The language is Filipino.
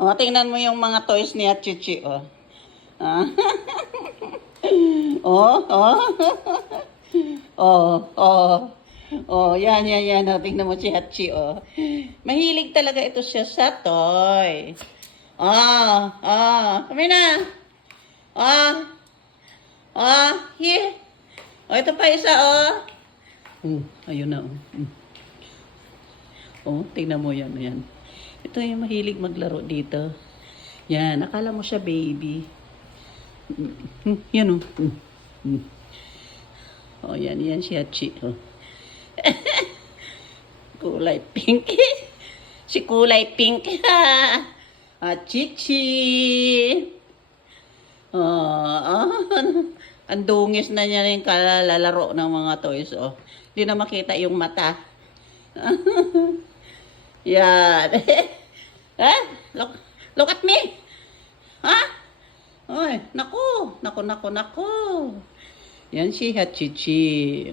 O, tingnan mo yung mga toys ni Chichi, oh. Ah. Oh, oh. Oh, oh. Oh, yan. Oh, tingnan mo si Hachi, oh. Mahilig talaga ito siya sa toy. Kami na. Here. Oh, ito pa isa, oh. Ayun na, oh. Oh, tingnan mo yan, yan. Ito yung mahilig maglaro dito. Yan, akala mo siya baby. Yan, oh. Oh, yan si Hachi, oh. Kulay pink. Si kulay pink, ha. Chichi. Ang dungis na niya yung kalalaro ng mga toys, oh. Hindi na makita yung mata. Yan. Ha? Look at me. Ha? Oy, naku. Yan si Hachichi.